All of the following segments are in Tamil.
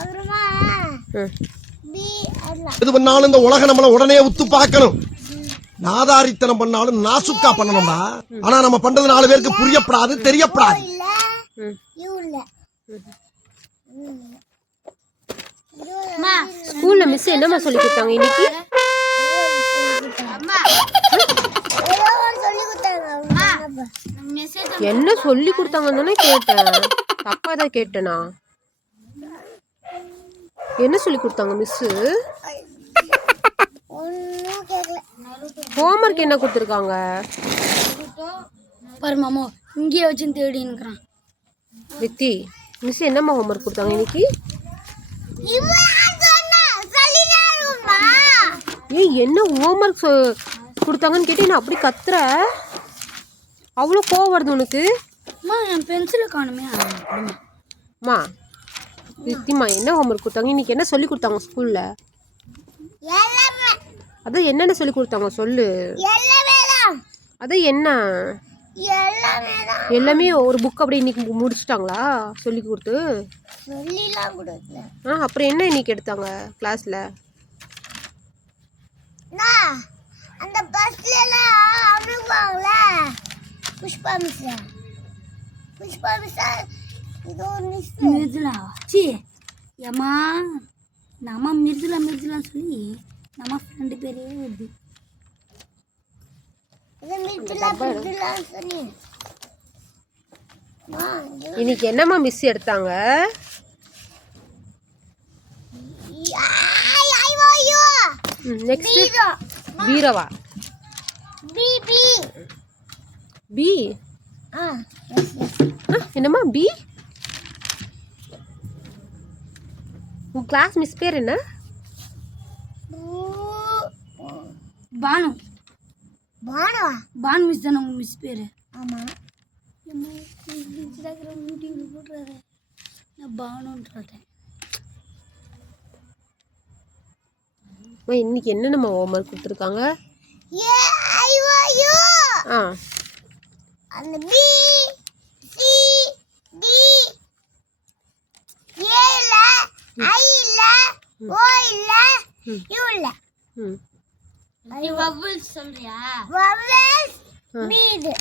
அப்புறமா எது பண்ணாலும் இந்த உலகம் நம்மள உடனே உத்து பார்க்கணும். நாதாரித்தனம் பண்ணாலும் நாசுக்கா பண்ணணும்டா. ஆனா நம்ம பண்றது 4 பேருக்கு புரியப்படாது, தெரியப்படாது. ஸ்கூல்ல மிஸ் என்னமா சொல்லி கொடுத்தாங்க இன்னைக்கு? என்ன சொல்லி கொடுத்தாங்கன்னு கேட்டேன். தப்பா தான் கேட்டேனா? என்ன சொல்லி கொடுத்தாங்க மிஸ்? ஹோம்வொர்க் என்ன கொடுத்துருக்காங்க பாரு மாமா, இங்கே வச்சு தேடி நிற்கிறான். வித்தி, மிஸ் என்னம்மா ஹோம்வொர்க் கொடுத்தாங்க இன்னைக்கு? ஏய், என்ன ஹோம்வொர்க் கொடுத்தாங்கன்னு கேட்டு நான் அப்படி கத்துற? அவ்வளோ கோவம் வருது உனக்கு? என் பென்சிலை காணுமே. அம்மா வித்திமா, என்ன ஹோம்வொர்க் கொடுத்தாங்க இன்னைக்கு? என்ன சொல்லி கொடுத்தாங்க ஸ்கூல்ல? அதான் என்னென்ன சொல்லி கொடுத்தாங்க சொல்லு. அதான் என்ன எல்லாமே ஒரு புக் அப்படியே இன்னைக்கு முடிச்சிட்டாங்களா சொல்லி கொடுத்து? அப்புறம் என்ன இன்னைக்கு எடுத்தாங்க கிளாஸ்ல? அந்த பஸ்ல எல்லாம் அனுப்புவாங்கல புஷ்பா மிஸ் இது ஒரு மிஸ் மிர்துலா. சி ஏமா, நம்ம மிர்துலா சொல்லி நம்ம ஃப்ரெண்ட் பேரே வருது. இன்னைக்கு என்னம்மா மிஸ் எடுத்தாங்க? நெக்ஸ்ட் பீரவா? பி என்னம்மா பி? உன் கிளாஸ் மிஸ் பேர் என்ன? பானு. பானு மிஸ் தானே உங்க மிஸ் பேரு? ஆமா. பானுன்றேன். இன்னைக்கு என்னென்ன ஹோம்வொர்க் கொடுத்துருக்காங்க? அந்த பி சி டி ஏ இல்ல, ஐ இல்ல, ஓ இல்ல, யூ இல்ல. நீ வவல்ஸ் சொல்றியா? வவல்ஸ் பீது.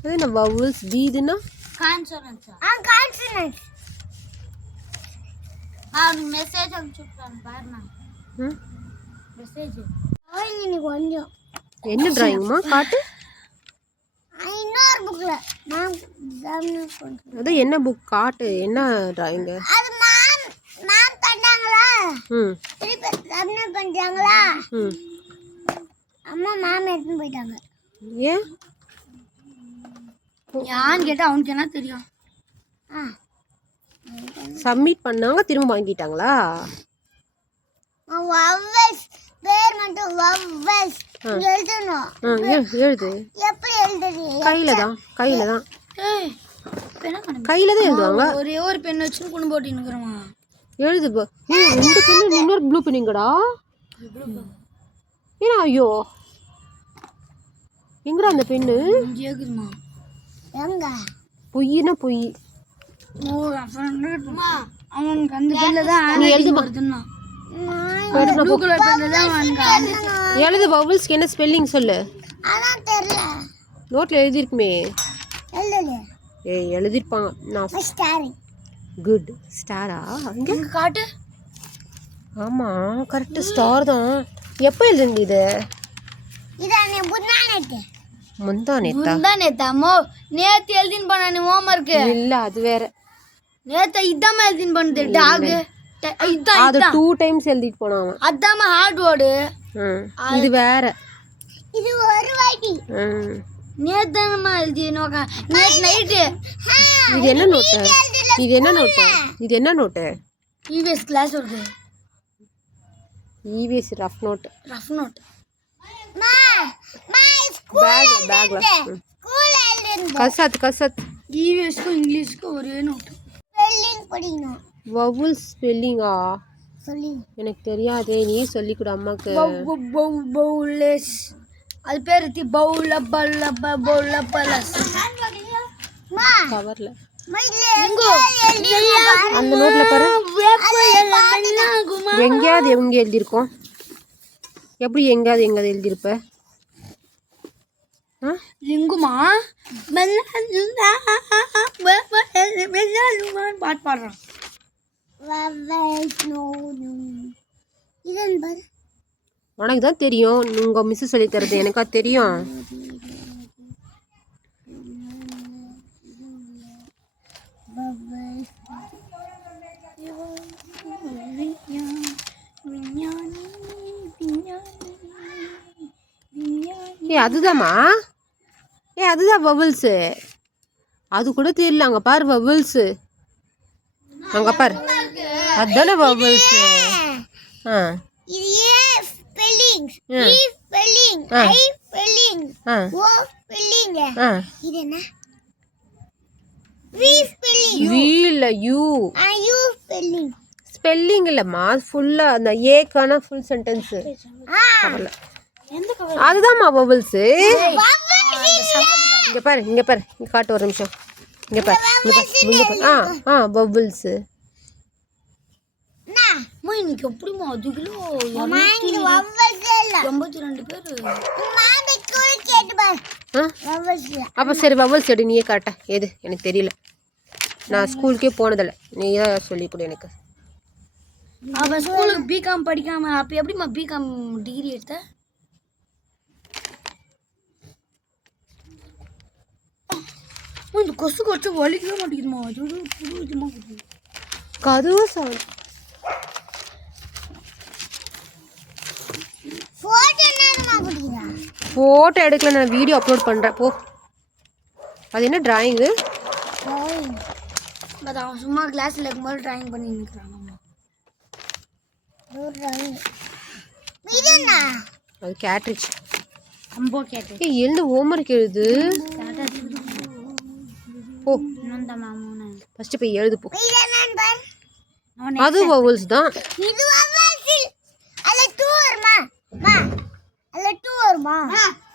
அது என்ன வவல்ஸ் பீதுனா? கான்சோனன்ட்ஸ். கான்சோனன்ட்ஸ். மெசேஜ் அனுப்பிச்சுட்டான் பாருமா. மெசேஜ். நீ கொஞ்சம் என்ன டிராயிங்மா காட்டு? இன்னொரு புக்ல நான் எக்ஸாமினர் பண்றேன். அது என்ன புக் காட்டு? என்ன டிராயிங்? அது மேம் பண்ணாங்களா? திருப்பி எக்ஸாமினர் பண்ணிட்டாங்களா? அம்மா மேம் எடுத்து போயிட்டாங்க. ஏன்? யான்னு கேட்டா அவனுக்கு என்ன தெரியும்? சப்மிட் பண்ணாங்க, திரும்ப வாங்கிட்டாங்களா? வவல்ஸ் பேர் மட்டும் வவல்ஸ் எழுதணும். எழுது. எப்படி எழுதுறது? கையில தான் எழுதுவாங்க. ஒரே ஒரு பென் வச்சு கொண்டு போட்டு நிக்கிறோமா? எழுது. ரெண்டு பென்னு, இன்னொரு ப்ளூ பென்னுங்கடா. ஏன்னா ஐயோ, எங்கடா அந்த பென்னு? கேக்குதுமா? எங்க பொய்னா பொய். அவனுக்கு அந்த பென்ல தான் நீ எழுதுமா? எழுது. வவல்ஸ்க்கு என்ன ஸ்பெல்லிங் சொல்லு. அதான் தெரியல. நோட்ல எழுதி இருக்குமே. எழுதல. ஏய், எழுதிருப்பாங்க. நான் ஸ்டார். குட். ஸ்டாரா? இங்க காட்டு. ஆமா, கரெக்ட், ஸ்டார் தான். எப்போ எழுதுங்க இது? இதானே முந்தானேத்தா? முந்தானேத்தாமோ நேத்து எழுதின் பண்ணானே ஹோம்வொர்க். இல்ல, அது வேற. நேத்து இதாம எழுதின் பண்ணது டாக். அது 2 டைம்ஸ் எழுதிட்டு போனான். அதாம ஹார்ட் வேர்ட். இது வேற. இது ஒரு வாட்டி. நேத்தமா எழுதி நோக்க. நேத்து நைட். இது என்ன நோட்? இது என்ன நோட்? ஈவிஎஸ் கிளாஸ் வருது. EVS rough note. மா ஸ்கூல் பேக்ல ஸ்கூல் எழுதுங்க. கசத். ஈவிஎஸ்க்கு இங்கிலீஷ்க்கு ஒரே நோட். ஸ்பெல்லிங் படிக்கணும். வவல் ஸ்பெல்லிங்கா? சொல்லி எனக்கு தெரியாதே, நீ சொல்லி கொடு அம்மாக்கு. பவுலஸ். அது பேர் பவுல பல்ல பவுல பலஸ். மா கவர்ல எங்கோ அந்த நோட்ல பாரு எங்கேயாவது எங்க எழுதியிருக்கோம். எப்படி எங்கேயாவது எழுதியிருப்ப? லிங்குமா பாட்டு பாடுறான். உனக்கு தான் தெரியும், உங்க மிஸ் சொல்லி தரது எனக்கா தெரியும். அதுதாம்மா, அதுதான் பபிள்ஸு. அது கூட தெரியல. அங்கே பாரு பபிள்ஸு, அங்கே பாரு, அதுதானே பபிள்ஸு. ஸ்பெல்லிங் இல்லைம்மா, ஃபுல்லாக அந்த ஏக்கான ஃபுல் சென்டென்ஸு. அதுதான்மா பபிள்ஸு. இங்கே பாரு, இங்கே காட்டு ஒரு நிமிஷம். இங்கே பாரு, பபிள்ஸு. இன்னைக்கு எப்படிமா 10 கிலோ 82 பேர். அப்போ சரி பபிள்ஸ் எடு, நீயே காட்ட. எது எனக்கு தெரியல, நான் ஸ்கூலுக்கே போனதில்லை. நீ தான் சொல்லி கொடு எனக்கு. அவன் ஸ்கூலுக்கு பிகாம் படிக்காம அப்போ எப்படிமா பிகாம் டிகிரி எடுத்த? இந்த கொசு கொச்சு வலிக்கவே மாட்டேங்குதுமா. கதவு சவுண்ட். ஃபோட்டோ எடுக்கல, நான் வீடியோ அப்லோட் பண்ணுறேன் போ. அது என்ன டிராயிங்கு? அவன் சும்மா கிளாஸில் இருக்கும்போது டிராயிங் பண்ணி நிற்கிறான். அது கேட்ரிச். அம்போ கேட்ரிச். எழுந்து ஹோம்ஒர்க் எழுது போ. ஃபர்ஸ்ட் போய் எழுது போ. அது வவல்ஸ் தான்.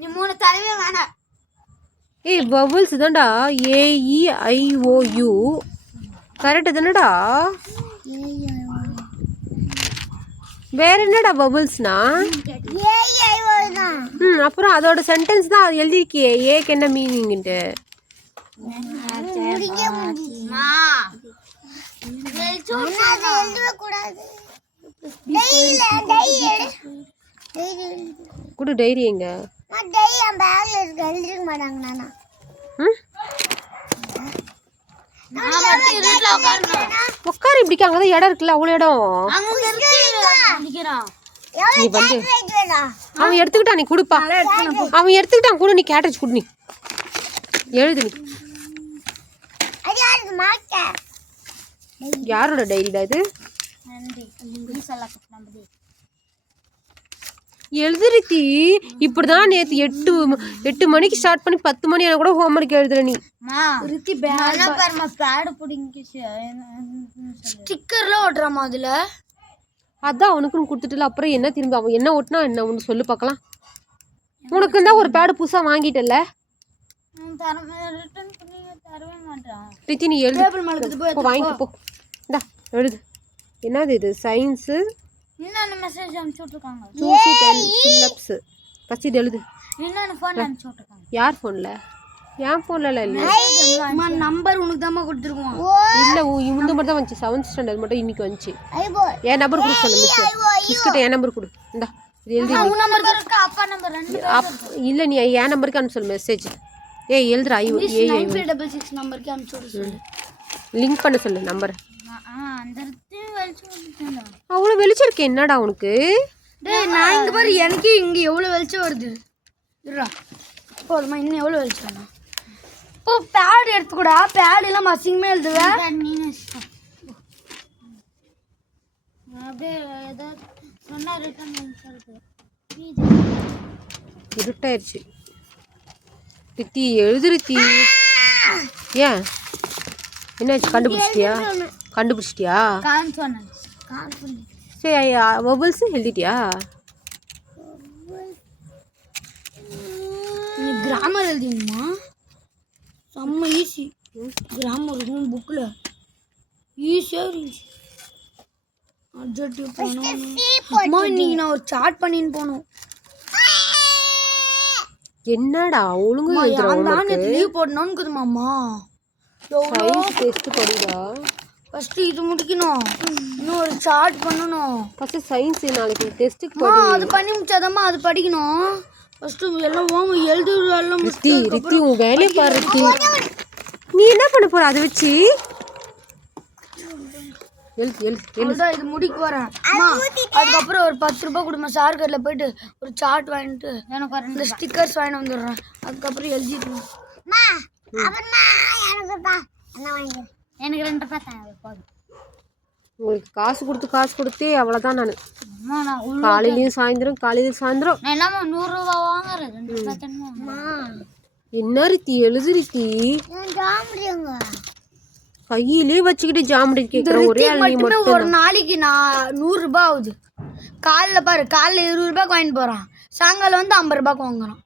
நீ 3 தடவை வேணாம். வவல்ஸ் தான்டா. AEIOU கரெக்ட் தானடா? வேற என்னடா பபிள்ஸ்னா? அப்புறம் அதோட சென்டென்ஸ் தான் அது எழுதிருக்கியே. ஏக்கு என்ன மீனிங்ட்டு? குடு டைரி எங்க? உட்காரு இப்படிக்கு. அங்கதான் இடம் இருக்குல்ல, அவ்வளோ இடம். நீ வந்து அவன் எடுத்துக்கிட்டான், நீ கொடுப்பா. அவன் எடுத்துக்கிட்டான், கூட நீ கேட்டேஜ் கொடு. நீ எழுது. நீ யாரோட டைரிடா இது? எழுதுறித்தி. இப்படிதான் நேற்று 8 மணிக்கு ஸ்டார்ட் பண்ணி 10 மணி ஆனா கூட ஹோம்ஒர்க் எழுதுற நீ. ஸ்டிக்கர்லாம் ஓட்டுறாமா அதுல. அதான் அவனுக்குன்னு கொடுத்துட்டுல. அப்புறம் என்ன திரும்பி அவன் என்ன ஓட்டினா என்ன ஒன்று சொல்லு பார்க்கலாம். உனக்கு தான் ஒரு பேடு புதுசாக வாங்கிட்டல. ரித்தி நீ எழுது போ, வாங்கிட்டு போ. இந்தா எழுது. என்னது இது? சயின்ஸு இன்னொரு மெசேஜ் அனுப்பிச்சு விட்டுருக்காங்க. சூசி 10 சில்லப்ஸ். ஃபர்ஸ்ட் இது எழுது. இன்னொரு ஃபோன் அனுப்பிச்சு விட்டுருக்காங்க. யார் ஃபோனில்? என் ஃபோன்ல இல்லை. நம்பர் உனக்கு தான் கொடுத்துருக்கோம். இல்லை இந்த மட்டும் தான் வந்துச்சு. 7th ஸ்டாண்டர்ட் மட்டும் இன்னைக்கு வந்துச்சு. என் நம்பர் கொடு சொல்லு. மிஸ் கிட்ட என் நம்பர் கொடு. இந்தா இது எழுதி. அப்பா நம்பர் இல்லை நீ என் நம்பருக்கு அனுப்பி சொல்லு மெசேஜ். எழுதுறா. 9566 நம்பருக்கு அனுப்பிச்சு விடு சொல்லு. லிங்க் பண்ண சொல்லு நம்பர். அவ்வளோ வெளிச்சம் இருக்கு என்னடா உனக்கு? நான் இங்க பாரு, எனக்கு இங்க எவ்வளவு வெளிச்சம் வருது. இருடா போதுமா? இன்னும் எவ்வளவு வெளிச்சம்? இப்போ பேட் எடுத்துக்கூடா. பேட் எல்லாம் அசிங்கமே எழுதுவேன். இருட்டாயிருச்சு. ரித்தி எழுதுருத்தி. ஏன் என்னாச்சு? கண்டுபிடிச்சிட்டியா? சரி வவல்ஸ் எழுதிட்டியா? நீ கிராமர் எழுதிங்கம்மா. செம்ம ஈஸி கிராமர் இருக்கும் புக்கில். ஈஸியாக இருந்துச்சு. அட்ஜெக்டிவ் போனோம். அம்மா இன்னைக்கு நான் ஒரு சாட் பண்ணின்னு போனோம். என்னடா ஒழுங்கு லீவ் போடணும்னு குதுமாம்மா. சயின்ஸ் டெஸ்ட் படிடா. ஃபர்ஸ்ட் இது முடிக்கணும், இன்னும் ஒரு சார்ட் பண்ணணும். ஃபர்ஸ்ட் சயின்ஸ் நாளைக்கு டெஸ்ட்டுக்கு படி. அது பண்ணி முடிச்சாதாம்மா அது படிக்கணும். ஃபர்ஸ்ட் எல்லாம் ஓம் எழுது எல்லாம் ரித்தி ரித்தி உன் வேலையை பாரு ரித்தி. நீ என்ன பண்ண போற அதை வச்சு? இது முடிக்க வரேன். அதுக்கப்புறம் ஒரு 10 ரூபாய் கொடுமா, சார் கடையில் போயிட்டு ஒரு சார்ட் வாங்கிட்டு எனக்கு இந்த ஸ்டிக்கர்ஸ் வாங்கிட்டு வந்துடுறேன். அதுக்கப்புறம் எழுதிடுவேன். எனக்கு 2 ரூபாய் போதும். உங்களுக்கு காசு கொடுத்தே அவ்வளோதான். நான் காலையிலையும் சாயந்தரம் நான் என்னம்மா 100 ரூபாய் வாங்குறேன். 2 ரூபாய் தானம்மா. என்ன ரித்தி எழுது ரித்தி. கையிலே வச்சுக்கிட்டு ஜாமடி கேட்குறேன். ஒரே ஆள் நீ மட்டும். ஒரு நாளைக்கு நான் 100 ரூபாய் ஆகுது. காலைல பாரு, காலைல 20 ரூபாய்க்கு வாங்கிட்டு போறான், சாயங்காலம் வந்து 50 ரூபாய்க்கு வாங்குறான்.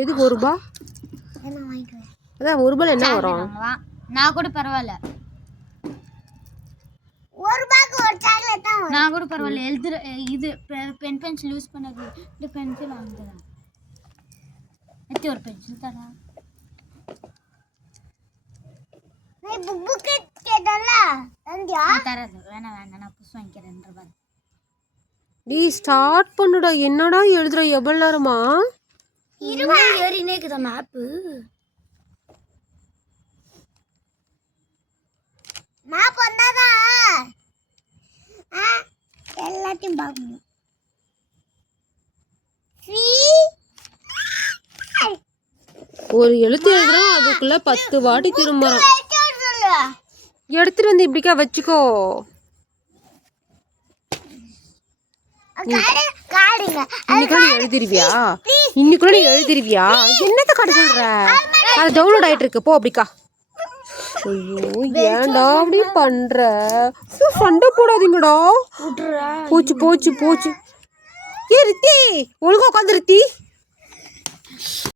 எதுக்கு 1 ரூபா? அதான் 1 ரூபாய் என்ன வரும்? நான் கூட பரவாயில்ல, 1 ரூபாய்க்கு ஒரு சாக்லேட் தான். நான் கூட பரவாயில்ல, எழுதுற இது பென்சில் யூஸ் பண்ணது இந்த பென்சில் வாங்குறேன். ஒரு பென்சில் தரா. நீ புக் கேட்டல தந்தியா? தரது வேணாம் நான் புஷ் வாங்கிக்கிறேன். 2 ரூபாய். நீ ஸ்டார்ட் பண்ணுடா. என்னடா எழுதுற? எவ்வளவு நேரமா? 20 ஏறினே இருக்குதா மேப். மேப் வந்தாதான் எல்லாத்தையும் பார்க்கணும். ஒரு எழுத்து எழுதுறோம், அதுக்குள்ள 10 வாட்டி திரும்புறோம். எடுத்துட்டு வந்து இப்படிக்கா வச்சுக்கோ. இன்னைக்குள்ள நீ எழுதிருவியா? என்னத்த கடை சொல்ற? அது டவுன்லோட் ஆயிட்டு இருக்கு, போ அப்படிக்கா. ஐயோ ஏன்டா அப்படி பண்ற? சண்டை போடாதீங்கடா. போச்சு. ஏ ரித்தி ஒழுங்கா உட்காந்து ரித்தி.